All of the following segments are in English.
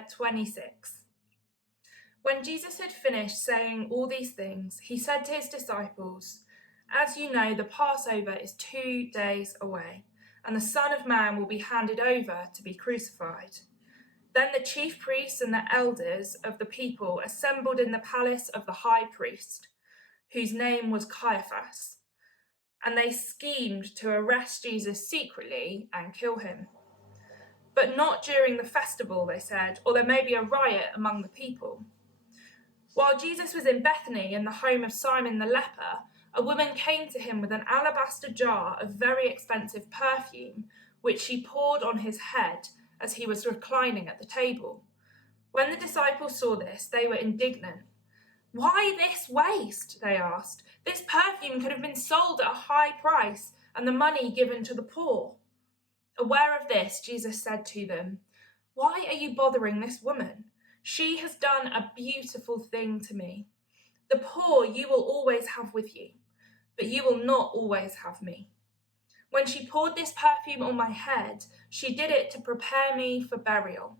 chapter 26. When Jesus had finished saying all these things, he said to his disciples, "As you know, the Passover is 2 days away, and the Son of Man will be handed over to be crucified." Then the chief priests and the elders of the people assembled in the palace of the high priest, whose name was Caiaphas, and they schemed to arrest Jesus secretly and kill him. But not during the festival, they said, or there may be a riot among the people. While Jesus was in Bethany in the home of Simon the leper, a woman came to him with an alabaster jar of very expensive perfume, which she poured on his head as he was reclining at the table. When the disciples saw this, they were indignant. "Why this waste?" they asked. "This perfume could have been sold at a high price and the money given to the poor." Aware of this, Jesus said to them, "Why are you bothering this woman? She has done a beautiful thing to me. The poor you will always have with you, but you will not always have me. When she poured this perfume on my head, she did it to prepare me for burial.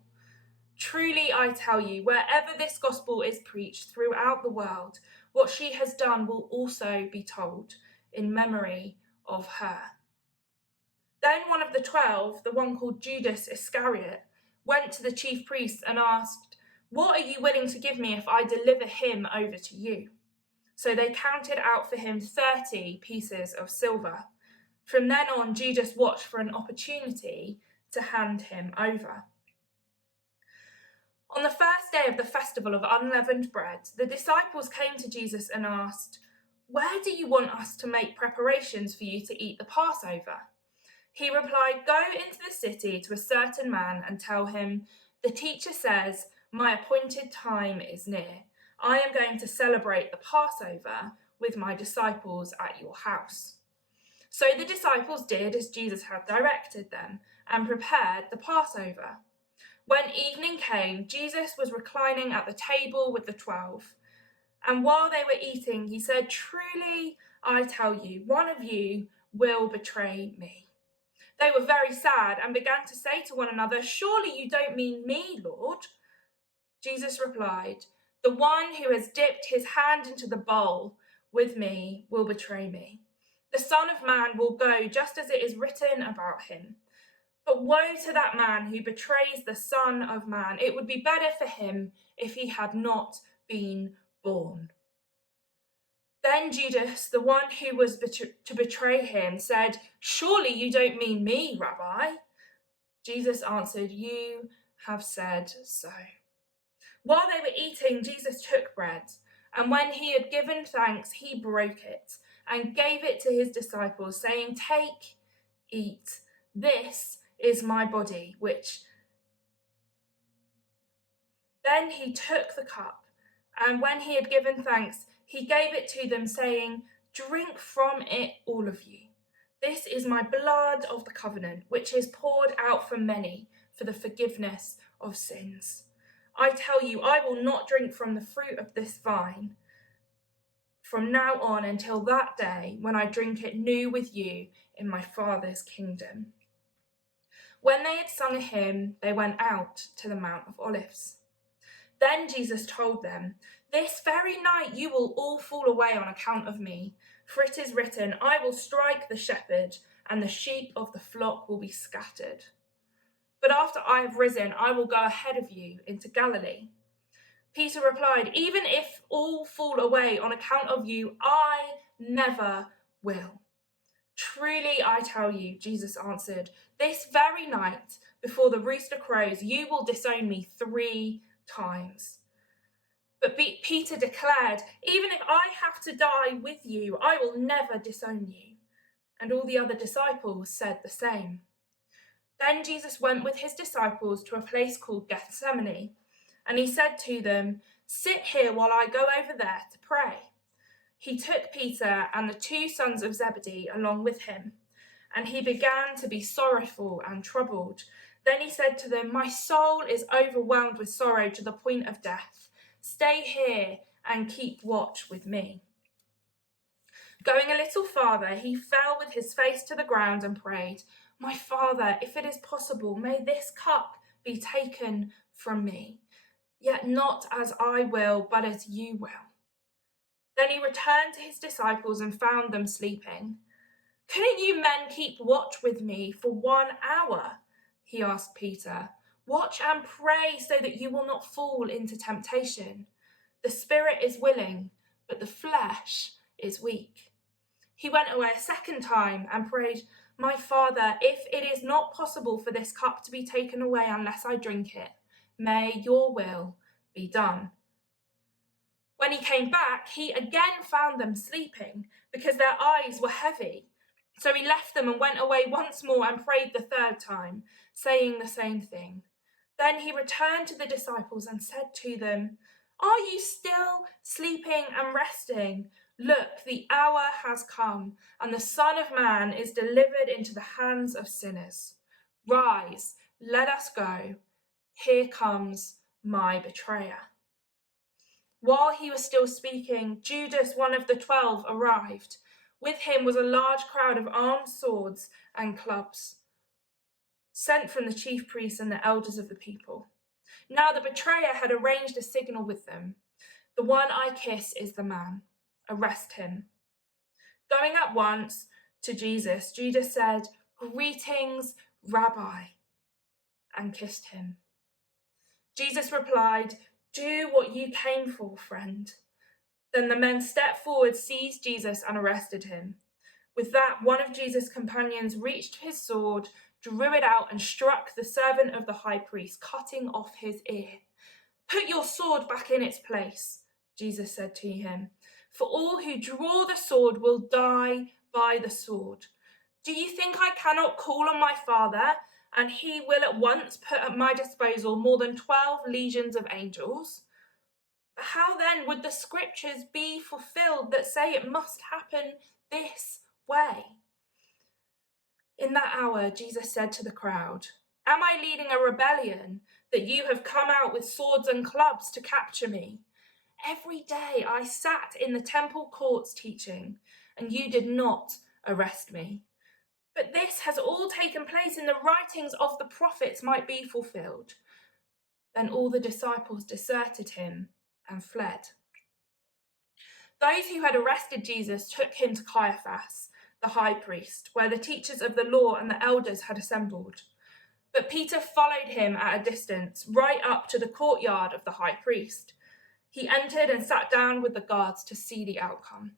Truly, I tell you, wherever this gospel is preached throughout the world, what she has done will also be told in memory of her." Then one of the 12, the one called Judas Iscariot, went to the chief priests and asked, "What are you willing to give me if I deliver him over to you?" So they counted out for him 30 pieces of silver. From then on, Judas watched for an opportunity to hand him over. On the first day of the festival of unleavened bread, the disciples came to Jesus and asked, "Where do you want us to make preparations for you to eat the Passover?" He replied, "Go into the city to a certain man and tell him, 'The teacher says, my appointed time is near. I am going to celebrate the Passover with my disciples at your house.'" So the disciples did as Jesus had directed them and prepared the Passover. When evening came, Jesus was reclining at the table with the 12. And while they were eating, he said, "Truly, I tell you, one of you will betray me." They were very sad and began to say to one another, "Surely you don't mean me, Lord?" Jesus replied, "The one who has dipped his hand into the bowl with me will betray me. The Son of Man will go just as it is written about him. But woe to that man who betrays the Son of Man. It would be better for him if he had not been born." Then Judas, the one who was to betray him, said, "Surely you don't mean me, Rabbi?" Jesus answered, "You have said so." While they were eating, Jesus took bread, and when he had given thanks, he broke it and gave it to his disciples, saying, "Take, eat. This is my body," Then he took the cup, and when he had given thanks, he gave it to them, saying, "Drink from it, all of you. This is my blood of the covenant, which is poured out for many for the forgiveness of sins. I tell you, I will not drink from the fruit of this vine from now on until that day when I drink it new with you in my Father's kingdom." When they had sung a hymn, they went out to the Mount of Olives. Then Jesus told them, "This very night you will all fall away on account of me. For it is written, 'I will strike the shepherd, and the sheep of the flock will be scattered.' But after I have risen, I will go ahead of you into Galilee." Peter replied, "Even if all fall away on account of you, I never will." "Truly, I tell you," Jesus answered, "this very night, before the rooster crows, you will disown me 3 times. But Peter declared, "Even if I have to die with you, I will never disown you." And all the other disciples said the same. Then Jesus went with his disciples to a place called Gethsemane, and he said to them, "Sit here while I go over there to pray." He took Peter and the 2 sons of Zebedee along with him, and he began to be sorrowful and troubled. Then he said to them, "My soul is overwhelmed with sorrow to the point of death. Stay here and keep watch with me." Going a little farther, he fell with his face to the ground and prayed, "My Father, if it is possible, may this cup be taken from me. Yet not as I will, but as you will." Then he returned to his disciples and found them sleeping. "Couldn't you men keep watch with me for 1 hour?" he asked Peter. "Watch and pray so that you will not fall into temptation. The spirit is willing, but the flesh is weak." He went away a second time and prayed, "My Father, if it is not possible for this cup to be taken away unless I drink it, may your will be done." When he came back, he again found them sleeping because their eyes were heavy. So he left them and went away once more and prayed the third time, saying the same thing. Then he returned to the disciples and said to them, "Are you still sleeping and resting? Look, the hour has come, and the Son of Man is delivered into the hands of sinners. Rise, let us go. Here comes my betrayer." While he was still speaking, Judas, one of the 12, arrived. With him was a large crowd of armed swords and clubs, sent from the chief priests and the elders of the people. Now the betrayer had arranged a signal with them. "The one I kiss is the man. Arrest him." Going at once to Jesus, Judas said, "Greetings, Rabbi," and kissed him. Jesus replied, "Do what you came for, friend." Then the men stepped forward, seized Jesus, and arrested him. With that, one of Jesus' companions reached his sword, drew it out, and struck the servant of the high priest, cutting off his ear. "Put your sword back in its place," Jesus said to him, "for all who draw the sword will die by the sword. Do you think I cannot call on my Father, and he will at once put at my disposal more than 12 legions of angels? How then would the scriptures be fulfilled that say it must happen this way?" In that hour, Jesus said to the crowd, "Am I leading a rebellion that you have come out with swords and clubs to capture me? Every day I sat in the temple courts teaching, and you did not arrest me. But this has all taken place in the writings of the prophets might be fulfilled." Then all the disciples deserted him and fled. Those who had arrested Jesus took him to Caiaphas, the high priest, where the teachers of the law and the elders had assembled. But Peter followed him at a distance, right up to the courtyard of the high priest. He entered and sat down with the guards to see the outcome.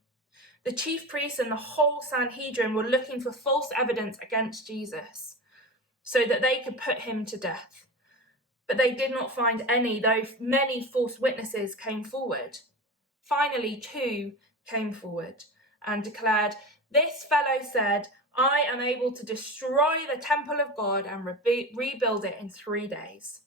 The chief priests and the whole Sanhedrin were looking for false evidence against Jesus, so that they could put him to death. But they did not find any, though many false witnesses came forward. Finally, 2 came forward and declared, "This fellow said, I am able to destroy the temple of God and rebuild it in 3 days."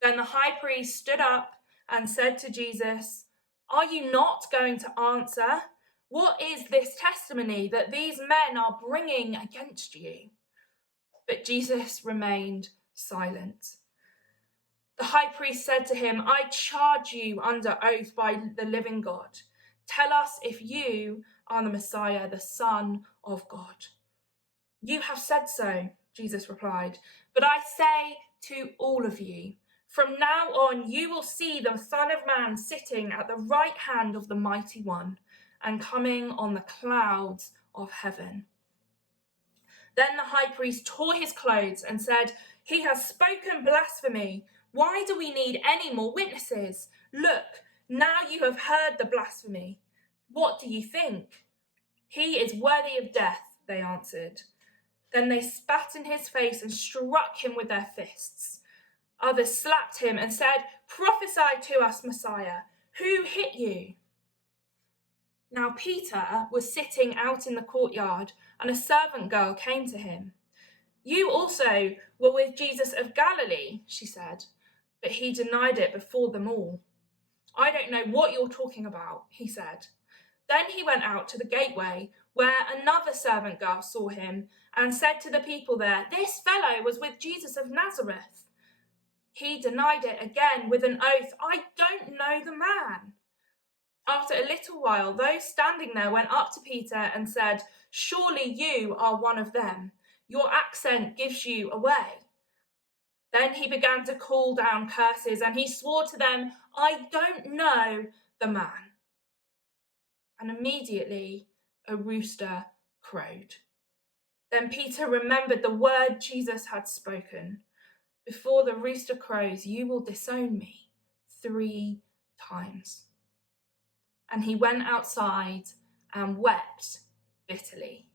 Then the high priest stood up and said to Jesus, "Are you not going to answer? What is this testimony that these men are bringing against you?" But Jesus remained silent. The high priest said to him, "I charge you under oath by the living God. Tell us if you are the Messiah, the Son of God." "You have said so," Jesus replied. "But I say to all of you, from now on you will see the Son of Man sitting at the right hand of the Mighty One and coming on the clouds of heaven." Then the high priest tore his clothes and said, "He has spoken blasphemy. Why do we need any more witnesses? Look, now you have heard the blasphemy. What do you think?" "He is worthy of death," they answered. Then they spat in his face and struck him with their fists. Others slapped him and said, "Prophesy to us, Messiah. Who hit you?" Now Peter was sitting out in the courtyard, and a servant girl came to him. "You also were with Jesus of Galilee," she said. But he denied it before them all. "I don't know what you're talking about," he said. Then he went out to the gateway, where another servant girl saw him and said to the people there, "This fellow was with Jesus of Nazareth." He denied it again with an oath, "I don't know the man." After a little while, those standing there went up to Peter and said, "Surely you are one of them. Your accent gives you away." Then he began to call down curses, and he swore to them, "I don't know the man." And immediately a rooster crowed. Then Peter remembered the word Jesus had spoken: "Before the rooster crows, you will disown me 3 times." And he went outside and wept bitterly.